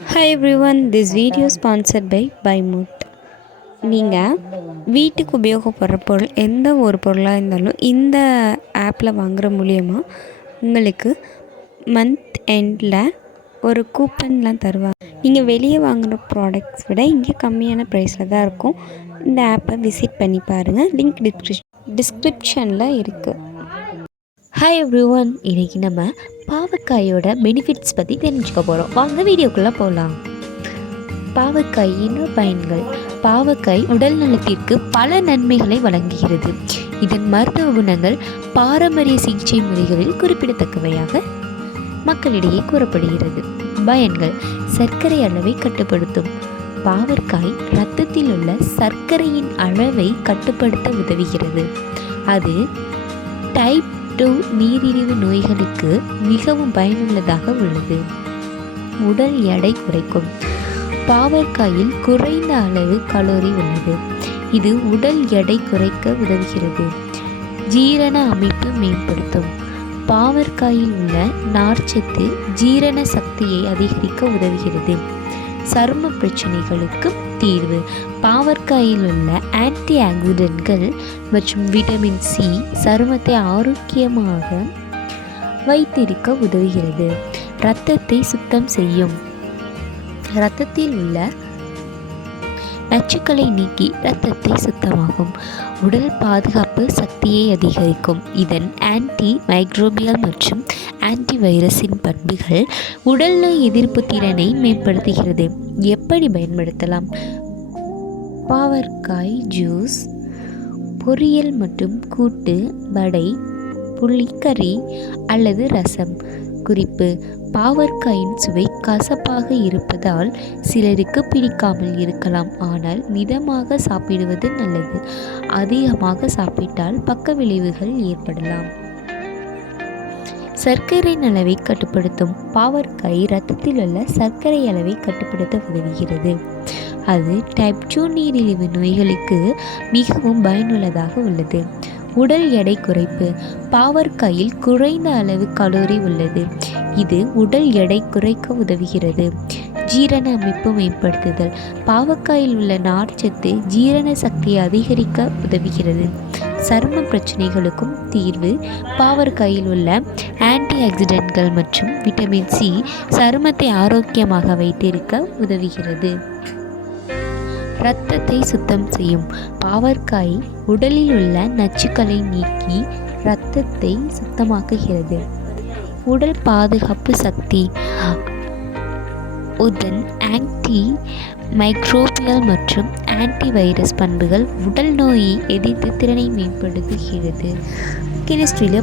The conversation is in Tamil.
Hi everyone, this video sponsored by Buymoot. நீங்கள் வீட்டுக்கு உபயோகப்படுற பொருள் எந்த ஒரு பொருளாக இருந்தாலும் இந்த ஆப்பில் வாங்குகிற மூலியமாக உங்களுக்கு மந்த் எண்டில் ஒரு கூப்பன்லாம் தருவாங்க. நீங்கள் வெளியே வாங்குகிற ப்ராடக்ட்ஸ் விட இங்கே கம்மியான ப்ரைஸில் தான் இருக்கும். இந்த ஆப்பை விசிட் பண்ணி பாருங்கள். லிங்க் டிஸ்கிரிப்ஷனில் இருக்குது. ஹாய் எவ்ரிவன், இன்றைக்கி நம்ம பாவக்காயோட பெனிஃபிட்ஸ் பற்றி தெரிஞ்சுக்க போகிறோம். வாங்க வீடியோக்குள்ளே போகலாம். பாவக்காயின் பயன்கள். பாவக்காய் உடல் நலத்திற்கு பல நன்மைகளை வழங்குகிறது. இதன் மருத்துவ குணங்கள் பாரம்பரிய சிகிச்சை முறைகளில் குறிப்பிடத்தக்கவையாக மக்களிடையே கூறப்படுகிறது. பயன்கள். சர்க்கரை அளவை கட்டுப்படுத்தும். பாவற்காய் இரத்தத்தில் உள்ள சர்க்கரையின் அளவை கட்டுப்படுத்த உதவுகிறது. அது டைப் 2 நீரிழிவு நோய்களுக்கு மிகவும் பயனுள்ளதாக உள்ளது. உடல் எடை குறைக்கும். பாவற்காயில் குறைந்த அளவு கலோரி உள்ளது. இது உடல் எடை குறைக்க உதவுகிறது. ஜீரண அமைப்பு மேம்படுத்தும். பாவற்காயில் உள்ள நார்ச்சத்து ஜீரண சக்தியை அதிகரிக்க உதவுகிறது. சரும பிரச்சனைகளுக்கு தீர்வு. பாவற்காயில் உள்ள ஆன்டி ஆக்சிடென்ட்கள் மற்றும் விட்டமின் சி சருமத்தை ஆரோக்கியமாக வைத்திருக்க உதவுகிறது. இரத்தத்தை சுத்தம் செய்யும். இரத்தத்தில் உள்ள நச்சுக்களை நீக்கி இரத்தத்தை சுத்தமாகும். உடல் பாதுகாப்பு சக்தியை அதிகரிக்கும். இதன் ஆன்டி மைக்ரோபியல் மற்றும் ஆன்டி வைரஸின் பண்புகள் உடல் நோய் எதிர்ப்பு திறனை மேம்படுத்துகிறது. எப்படி பயன்படுத்தலாம்? பாவற்காய் ஜூஸ், பொரியல் மற்றும் கூட்டு, வடை, புளிக்கறி அல்லது ரசம். குறிப்பு: பாவற்காயின் சுவை கசப்பாக இருப்பதால் சிலருக்கு பிடிக்காமல் இருக்கலாம். ஆனால் மிதமாக சாப்பிடுவது நல்லது. அதிகமாக சாப்பிட்டால் பக்க விளைவுகள் ஏற்படலாம். சர்க்கரையின் அளவை கட்டுப்படுத்தும். பாவற்காய் இரத்தத்தில் உள்ள சர்க்கரை அளவை கட்டுப்படுத்த உதவுகிறது. அது டைப் 2 நீரிழிவு நோய்களுக்கு மிகவும் பயனுள்ளதாக உள்ளது. உடல் எடை குறைப்பு. பாவற்காயில் குறைந்த அளவு கலோரி உள்ளது. இது உடல் எடை குறைக்க உதவுகிறது. ஜீரண அமைப்பு மேம்படுத்துதல். பாவக்காயில் உள்ள நார்ச்சத்து ஜீரண சக்தியை அதிகரிக்க உதவுகிறது. சரும பிரச்சனைகளுக்கும் தீர்வு. பாவற்காயில் உள்ள ஆன்டி ஆக்சிடென்ட்கள் மற்றும் விட்டமின் சி சருமத்தை ஆரோக்கியமாக வைத்திருக்க உதவுகிறது. இரத்தத்தை சுத்தம் செய்யும். பாவற்காய் உடலில் உள்ள நச்சுக்களை நீக்கி இரத்தத்தை சுத்தமாக்குகிறது. உடல் பாதுகாப்பு சக்தி. உடன் ஆன்டி மைக்ரோபியல் மற்றும் ஆன்டி வைரஸ் பண்புகள் உடல் நோயை எதிர்த்து திறனை மேம்படுத்துகிறது. கெமிஸ்ட்ரியில்